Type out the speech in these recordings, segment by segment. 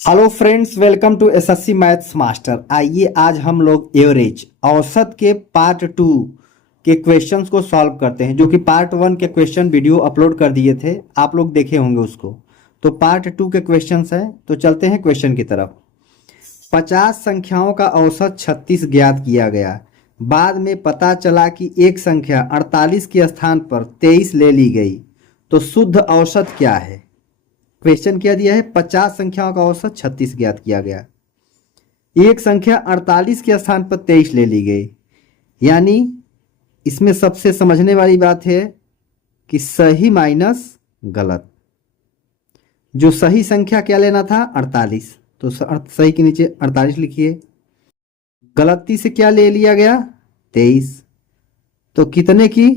Hello friends, welcome to SSC maths master. आइए आज हम लोग एवरेज औसत के पार्ट 2 के क्वेश्चंस को सॉल्व करते हैं, जो कि पार्ट 1 के क्वेश्चन वीडियो अपलोड कर दिए थे, आप लोग देखे होंगे उसको। तो पार्ट 2 के क्वेश्चंस हैं, तो चलते हैं क्वेश्चन की तरफ। 50 संख्याओं का औसत 36 ज्ञात किया गया। बाद में पता चला कि एक संख्या 48 के स्थान पर 23 ले ली गई, तो शुद्ध औसत क्या है? क्वेश्चन क्या दिया है? 50 संख्याओं का औसत 36 ज्ञात किया गया, एक संख्या 48 के स्थान पर 23 ले ली गई। यानी इसमें सबसे समझने वाली बात है कि सही माइनस गलत। जो सही संख्या क्या लेना था? 48, तो सही के नीचे 48 लिखिए। गलती से क्या ले लिया गया? 23। तो कितने की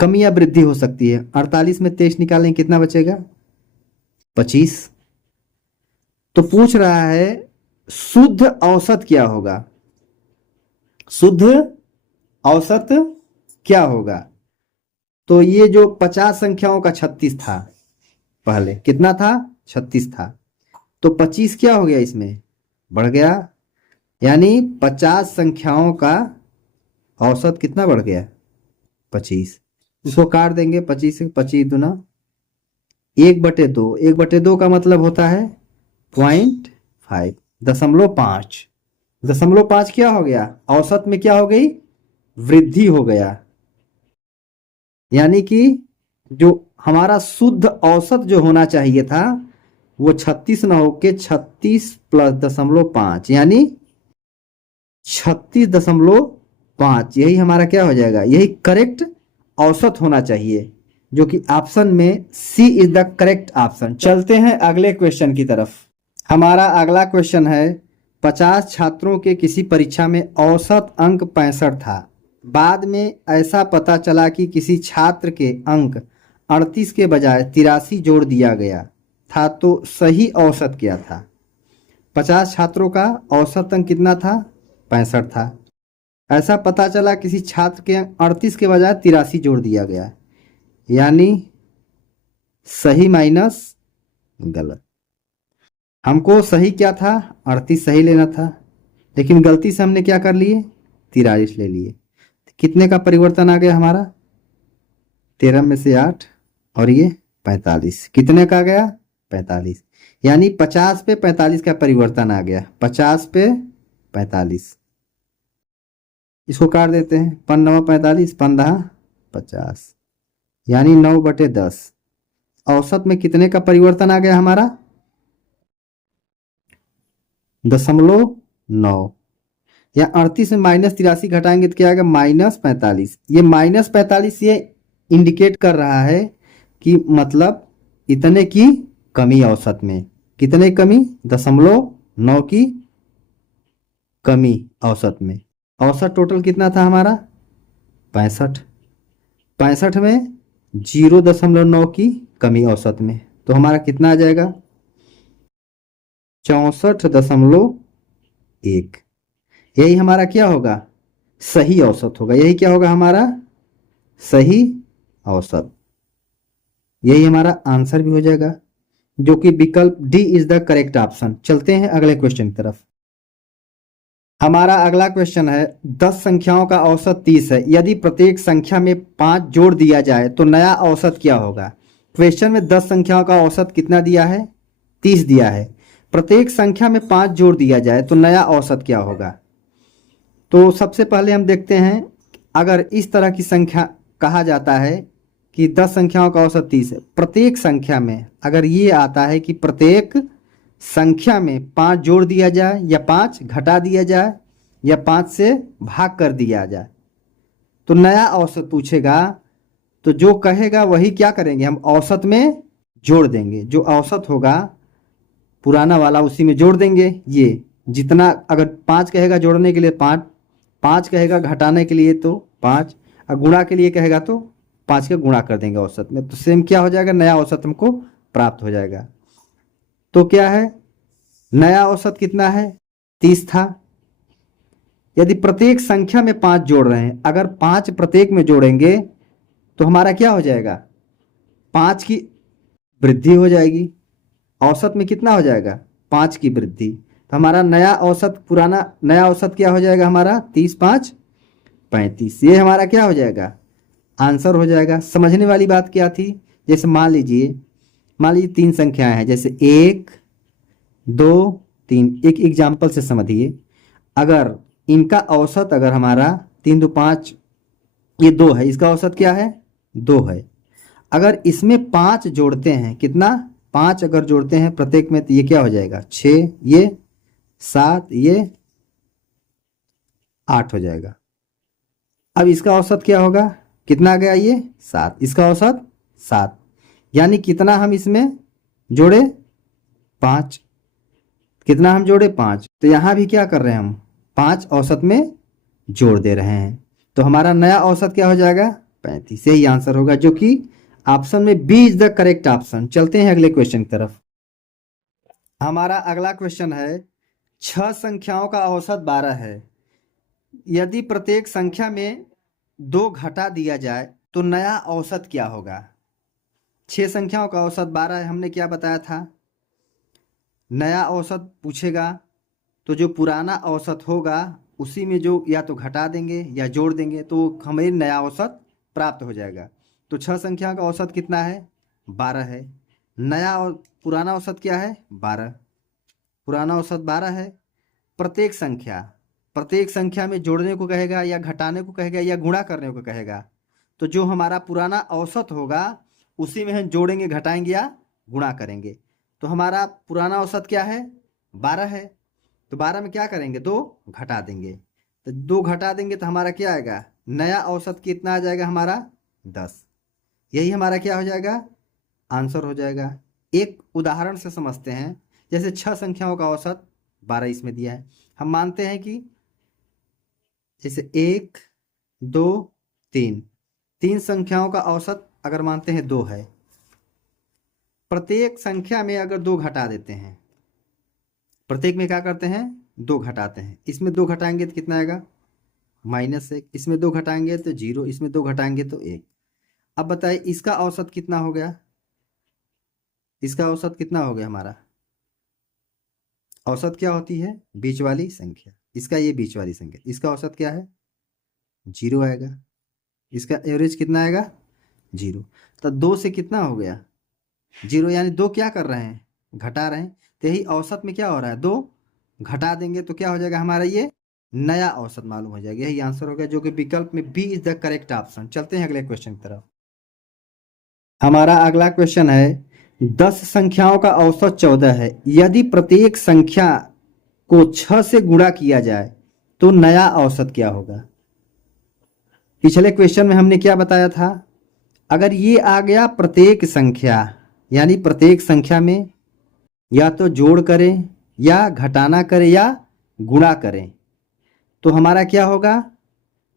कमी या वृद्धि हो सकती है? 48 में 23 निकालें, कितना बचेगा? 25। तो पूछ रहा है शुद्ध औसत क्या होगा? शुद्ध औसत क्या होगा? तो ये जो 50 संख्याओं का 36 था, पहले कितना था? 36 था, तो 25 क्या हो गया? इसमें बढ़ गया। यानी 50 संख्याओं का औसत कितना बढ़ गया? 25। इसको काट देंगे 25 से। 25 दूना 1/2। 1/2 का मतलब होता है 0.5, 0.5। 0.5 क्या हो गया? औसत में क्या हो गई? वृद्धि हो गया। यानी कि जो हमारा शुद्ध औसत जो होना चाहिए था वो 36 ना होके 36 प्लस 0.5 यानी 36.5, यही हमारा क्या हो जाएगा? यही करेक्ट औसत होना चाहिए, जो कि ऑप्शन में सी इज द करेक्ट ऑप्शन। चलते हैं अगले क्वेश्चन की तरफ। हमारा अगला क्वेश्चन है 50 छात्रों के किसी परीक्षा में औसत अंक 65 था। बाद में ऐसा पता चला कि किसी छात्र के अंक 38 के बजाय 83 जोड़ दिया गया था, तो सही औसत क्या था? 50 छात्रों का औसत अंक कितना था? 65 था। ऐसा पता चला किसी छात्र के अंक 38 के बजाय 83 जोड़ दिया गया, यानी सही माइनस गलत। हमको सही क्या था? 38 सही लेना था, लेकिन गलती से हमने क्या कर लिए? 43 ले लिए। कितने का परिवर्तन आ गया हमारा? 13 में से 8 और ये 45। कितने का आ गया? 45। यानी 50 पे 45 का परिवर्तन आ गया। 50 पे 45, इसको काट देते हैं। 5 45, 15 50, यानी 9/10। औसत में कितने का परिवर्तन आ गया हमारा? 0.9। या 38 में -83 घटाएंगे तो क्या आएगा? -45। ये -45 ये इंडिकेट कर रहा है कि मतलब इतने की कमी औसत में। कितने कमी? 0.9 की कमी औसत में। औसत टोटल कितना था हमारा? 65। 65 में 0.9 की कमी औसत में, तो हमारा कितना आ जाएगा? 64.1। यही हमारा क्या होगा? सही औसत होगा। यही क्या होगा हमारा? सही औसत। यही हमारा आंसर भी हो जाएगा, जो कि विकल्प D is the correct option. चलते हैं अगले क्वेश्चन की तरफ। हमारा अगला क्वेश्चन है 10 संख्याओं का औसत 30 है। यदि प्रत्येक संख्या में 5 जोड़ दिया जाए तो नया औसत क्या होगा? क्वेश्चन में 10 संख्याओं का औसत कितना दिया है? 30 दिया है। प्रत्येक संख्या में 5 जोड़ दिया जाए तो नया औसत क्या होगा? तो सबसे पहले हम देखते हैं, अगर इस तरह की संख्या कहा जाता है कि 10 संख्याओं का औसत 30 है, प्रत्येक संख्या में अगर ये आता है कि प्रत्येक संख्या में 5 जोड़ दिया जाए या 5 घटा दिया जाए या 5 से भाग कर दिया जाए, तो नया औसत पूछेगा। तो जो कहेगा वही क्या करेंगे? हम औसत में जोड़ देंगे। जो औसत होगा पुराना वाला उसी में जोड़ देंगे। ये जितना, अगर 5 कहेगा जोड़ने के लिए 5, 5 कहेगा घटाने के लिए तो 5, और गुणा के लिए कहेगा तो 5 का गुणा कर देंगे औसत में, तो सेम क्या हो जाएगा? नया औसत हमको प्राप्त हो जाएगा। तो क्या है? नया औसत कितना है? 30 था। यदि प्रत्येक संख्या में 5 जोड़ रहे हैं, अगर 5 प्रत्येक में जोड़ेंगे तो हमारा क्या हो जाएगा? 5 की वृद्धि हो जाएगी। औसत में कितना हो जाएगा? 5 की वृद्धि। तो हमारा नया औसत पुराना नया औसत क्या हो जाएगा हमारा 30 5 35। ये हमारा क्या हो जाएगा आंसर हो जाएगा। समझने वाली बात क्या थी, जैसे मान लीजिए 3 संख्याएं हैं, जैसे 1 2 3। एक एग्जाम्पल से समझिए, अगर इनका औसत अगर हमारा 3 2 5 ये 2 है, इसका औसत क्या है 2 है। अगर इसमें 5 जोड़ते हैं, कितना 5 अगर जोड़ते हैं प्रत्येक में, तो ये क्या हो जाएगा 6, ये 7, ये 8 हो जाएगा। अब इसका औसत क्या होगा, कितना आ गया ये 7, इसका औसत 7, यानी कितना हम इसमें जोड़े 5, कितना हम जोड़े 5। तो यहाँ भी क्या कर रहे हैं हम 5 औसत में जोड़ दे रहे हैं। तो हमारा नया औसत क्या हो जाएगा 35। यही आंसर होगा, जो कि ऑप्शन में B is the correct option. चलते हैं अगले क्वेश्चन की तरफ। हमारा अगला क्वेश्चन है 6 संख्याओं का औसत 12 है। यदि प्रत्येक संख्या में 2 घटा दिया जाए तो नया औसत क्या होगा। 6 संख्याओं का औसत 12 है, हमने क्या बताया था, नया औसत पूछेगा तो जो पुराना औसत होगा उसी में जो या तो घटा देंगे या जोड़ देंगे तो हमें नया औसत प्राप्त हो जाएगा। तो 6 संख्या का औसत कितना है 12 है। नया और पुराना औसत क्या है 12, पुराना औसत 12 है। प्रत्येक संख्या में जोड़ने को कहेगा या घटाने को कहेगा या गुणा करने को कहेगा। तो जो हमारा पुराना औसत होगा उसी में हम जोड़ेंगे, घटाएंगे या गुणा करेंगे। तो हमारा पुराना औसत क्या है 12 है, तो 12 में क्या करेंगे 2 घटा देंगे। तो 2 घटा देंगे तो हमारा क्या आएगा नया औसत कितना आ जाएगा हमारा 10। यही हमारा क्या हो जाएगा आंसर हो जाएगा। एक उदाहरण से समझते हैं, जैसे 6 संख्याओं का औसत 12 इसमें दिया है। हम मानते हैं कि जैसे 1 2 3 संख्याओं का औसत अगर मानते हैं 2 है, प्रत्येक संख्या में अगर 2 घटा देते हैं, प्रत्येक में क्या करते हैं 2 घटाते हैं। इसमें 2 घटाएंगे तो कितना आएगा -1, इसमें 2 घटाएंगे तो 0, इसमें 2 घटाएंगे तो 1। अब बताइए इसका औसत कितना हो गया, इसका औसत कितना हो गया हमारा। औसत क्या होती है बीच वाली संख्या, इसका ये बीच वाली संख्या, इसका औसत क्या है 0 आएगा। इसका एवरेज कितना आएगा 0। तो 2 से कितना हो गया 0, यानी 2 क्या कर रहे हैं घटा रहे हैं। तो यही औसत में क्या हो रहा है 2 घटा देंगे तो क्या हो जाएगा हमारा ये नया औसत मालूम हो जाएगा। यही आंसर होगा, जो कि विकल्प में B is the correct option. चलते हैं अगले क्वेश्चन की तरफ। हमारा अगला क्वेश्चन है 10 संख्याओं का औसत 14 है। यदि प्रत्येक संख्या को 6 से गुणा किया जाए तो नया औसत क्या होगा। पिछले क्वेश्चन में हमने क्या बताया था, अगर ये आ गया प्रत्येक संख्या, यानी प्रत्येक संख्या में या तो जोड़ करें या घटाना करें या गुणा करें, तो हमारा क्या होगा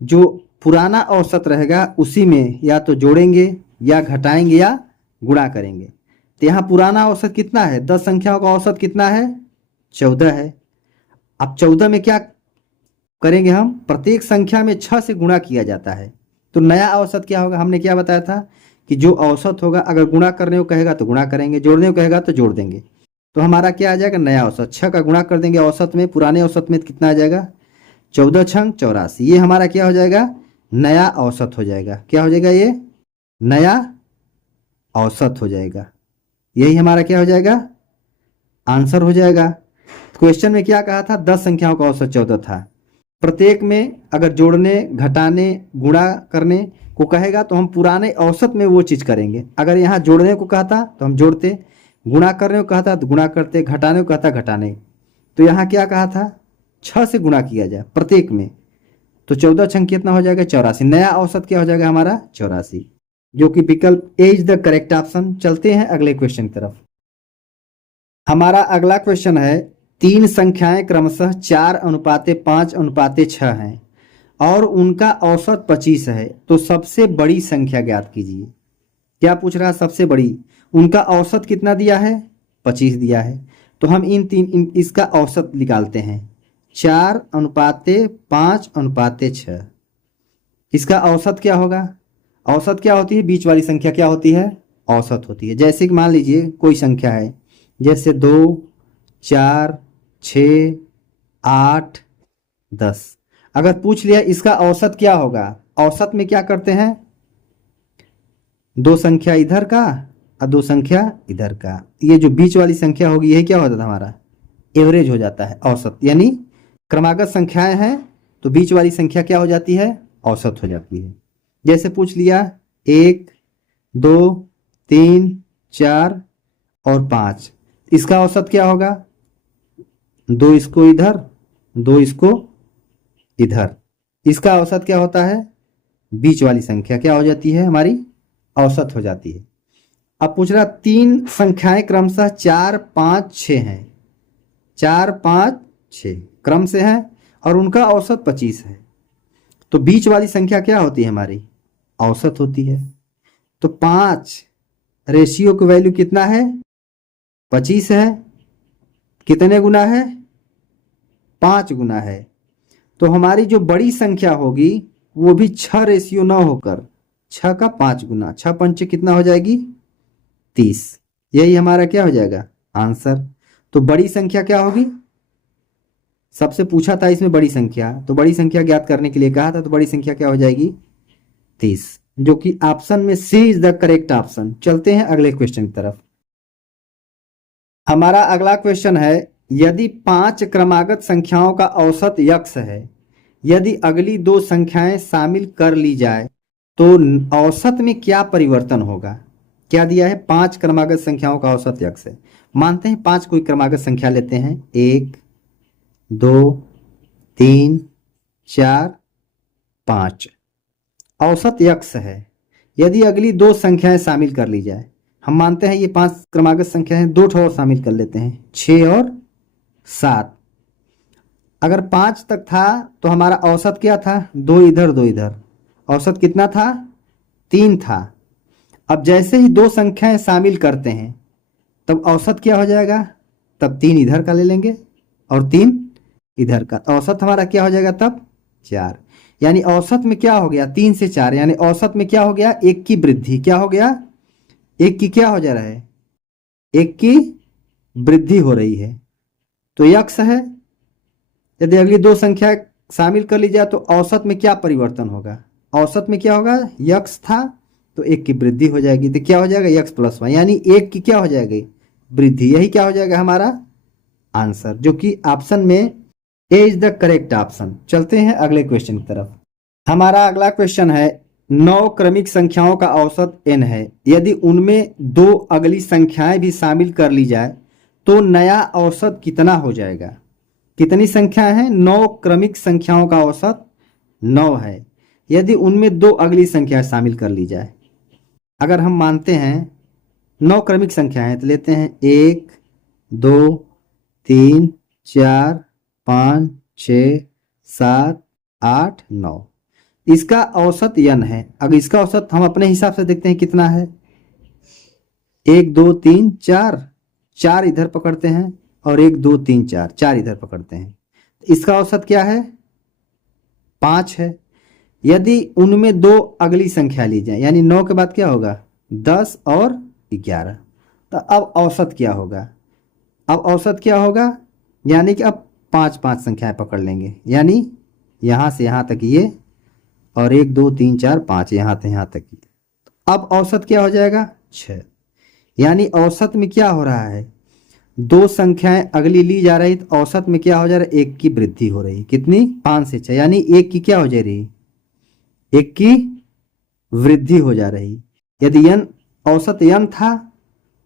जो पुराना औसत रहेगा उसी में या तो जोड़ेंगे या घटाएंगे या गुणा करेंगे। तो यहाँ पुराना औसत कितना है 10 संख्याओं का औसत कितना है 14 है। अब 14 में क्या करेंगे हम, प्रत्येक संख्या में 6 से गुणा किया जाता है। तो नया औसत क्या होगा, हमने क्या बताया था कि जो औसत होगा अगर गुणा करने को कहेगा तो गुणा करेंगे, जोड़ने को कहेगा तो जोड़ देंगे। तो हमारा क्या आ जाएगा नया औसत, 6 का गुणा कर देंगे औसत में, पुराने औसत में कितना आ जाएगा 14 छंग 84। ये हमारा क्या हो जाएगा नया औसत हो जाएगा। क्या हो जाएगा ये नया औसत हो जाएगा। यही हमारा क्या हो जाएगा आंसर हो जाएगा। क्वेश्चन में क्या कहा था 10 संख्याओं का औसत 14 था। प्रत्येक में अगर जोड़ने घटाने गुणा करने को कहेगा तो हम पुराने औसत में वो चीज़ करेंगे। अगर यहाँ जोड़ने को कहता तो हम जोड़ते, गुणा करने को कहता तो गुणा करते, घटाने को कहता घटाने। तो यहाँ क्या कहा था 6 से गुणा किया जाए प्रत्येक में, तो 14 छंग कितना हो जाएगा 84। नया औसत क्या हो जाएगा हमारा 84, जो कि विकल्प ए इज द करेक्ट ऑप्शन। चलते हैं अगले क्वेश्चन की तरफ। हमारा अगला क्वेश्चन है 3 संख्याएं क्रमशः 4:5:6 हैं और उनका औसत 25 है, तो सबसे बड़ी संख्या ज्ञात कीजिए। क्या पूछ रहा है सबसे बड़ी, उनका औसत कितना दिया है 25 दिया है। तो हम इसका औसत निकालते हैं 4:5:6। इसका औसत क्या होगा, औसत क्या होती है बीच वाली संख्या क्या होती है औसत होती है। जैसे कि मान लीजिए कोई संख्या है जैसे 2 4, 6, 8, 10। अगर पूछ लिया इसका औसत क्या होगा, औसत में क्या करते हैं, दो संख्या इधर का और दो संख्या इधर का, ये जो बीच वाली संख्या होगी यही क्या होता था हमारा एवरेज हो जाता है, औसत। यानी क्रमागत संख्याएं हैं तो बीच वाली संख्या क्या हो जाती है, औसत हो जाती है। जैसे पूछ लिया 1, 2, 3, 4 और 5, इसका औसत क्या होगा, 2 इसको इधर 2 इसको इधर, इसका औसत क्या होता है, बीच वाली संख्या क्या हो जाती है हमारी औसत हो जाती है। अब पूछ रहा 3 संख्याएं क्रमशः 4, 5, 6 हैं, 4, 5, 6 क्रम से हैं और उनका औसत 25 है, तो बीच वाली संख्या क्या होती है हमारी औसत होती है। तो 5 रेशियो की वैल्यू कितना है, 25 है, कितने गुना है, 5 गुना है। तो हमारी जो बड़ी संख्या होगी वो भी 6 रेशियो 9 होकर 6 का 5 गुना, 6 पंचे कितना हो जाएगी 30, यही हमारा क्या हो जाएगा आंसर। तो बड़ी संख्या क्या होगी, सबसे पूछा था इसमें बड़ी संख्या, तो बड़ी संख्या ज्ञात करने के लिए कहा था, तो बड़ी संख्या क्या हो जाएगी 30, जो कि ऑप्शन में सी इज द करेक्ट ऑप्शन। चलते हैं अगले क्वेश्चन की तरफ। हमारा अगला क्वेश्चन है, यदि 5 क्रमागत संख्याओं का औसत यक्स है, यदि अगली 2 संख्याएं शामिल कर ली जाए तो औसत में क्या परिवर्तन होगा। क्या दिया है, 5 क्रमागत संख्याओं का औसत यक्स है। मानते हैं 5 कोई क्रमागत संख्या लेते हैं, 1, 2, 3, 4, 5, औसत यक्स है। यदि अगली 2 संख्याएं शामिल कर ली जाए, हम मानते हैं ये 5 क्रमागत संख्या है, 2 और शामिल कर लेते हैं, 6 और 7। अगर 5 तक था तो हमारा औसत क्या था, 2 इधर 2 इधर, औसत कितना था 3 था। अब जैसे ही 2 संख्याएं शामिल करते हैं तब औसत क्या हो जाएगा, तब 3 इधर का ले लेंगे और 3 इधर का, औसत हमारा क्या हो जाएगा तब 4। यानी औसत में क्या हो गया 3 से 4, यानी औसत में क्या हो गया 1 की वृद्धि, क्या हो गया 1 की क्या हो जा रहा है, 1 की वृद्धि हो रही है। तो यक्स है, यदि अगली 2 संख्या शामिल कर ली जाए तो औसत में क्या परिवर्तन होगा, औसत में क्या होगा, यक्स था तो 1 की वृद्धि हो जाएगी, तो क्या हो जाएगा यक्स प्लस 1, यानी 1 की क्या हो जाएगी वृद्धि, यही क्या हो जाएगा हमारा आंसर, जो कि ऑप्शन में ए इज द करेक्ट ऑप्शन। चलते हैं अगले क्वेश्चन की तरफ। हमारा अगला क्वेश्चन है, 9 क्रमिक संख्याओं का औसत n है, यदि उनमें 2 अगली संख्याएं भी शामिल कर ली जाए तो नया औसत कितना हो जाएगा। कितनी संख्याएं हैं, 9 क्रमिक संख्याओं का औसत 9 है, यदि उनमें 2 अगली संख्या शामिल कर ली जाए। अगर हम मानते हैं 9 क्रमिक संख्याएं हैं तो लेते हैं 1, 2, 3, 4, 5, 6, 7, 8, 9, इसका औसत n है। अगर इसका औसत हम अपने हिसाब से देखते हैं कितना है, 1, 2, 3, 4, 4 इधर पकड़ते हैं और 1, 2, 3, 4, 4 इधर पकड़ते हैं, इसका औसत क्या है 5 है। यदि उनमें 2 अगली संख्या ली जाए, यानी 9 के बाद क्या होगा 10 और 11, तो अब औसत क्या होगा, अब औसत क्या होगा, यानी कि अब 5 5 संख्याएं पकड़ लेंगे, यानी यहाँ से यहाँ तक ये और 1, 2, 3, 4, 5 यहाँ से यहाँ तक ये, अब औसत क्या हो जाएगा 6। यानी औसत में क्या हो रहा है, 2 संख्याएं अगली ली जा रही तो औसत में क्या हो जा रहा है 1 की वृद्धि हो रही, कितनी 5 से 6, यानी 1 की क्या हो जा रही, 1 की वृद्धि हो जा रही। यदि n औसत n था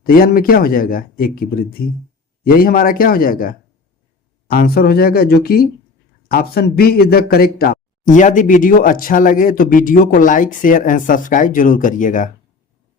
तो n में क्या हो जाएगा 1 की वृद्धि, यही हमारा क्या हो जाएगा आंसर हो जाएगा, जो कि option B is the correct. यदि वीडियो अच्छा लगे तो वीडियो को लाइक शेयर एंड सब्सक्राइब जरूर करिएगा।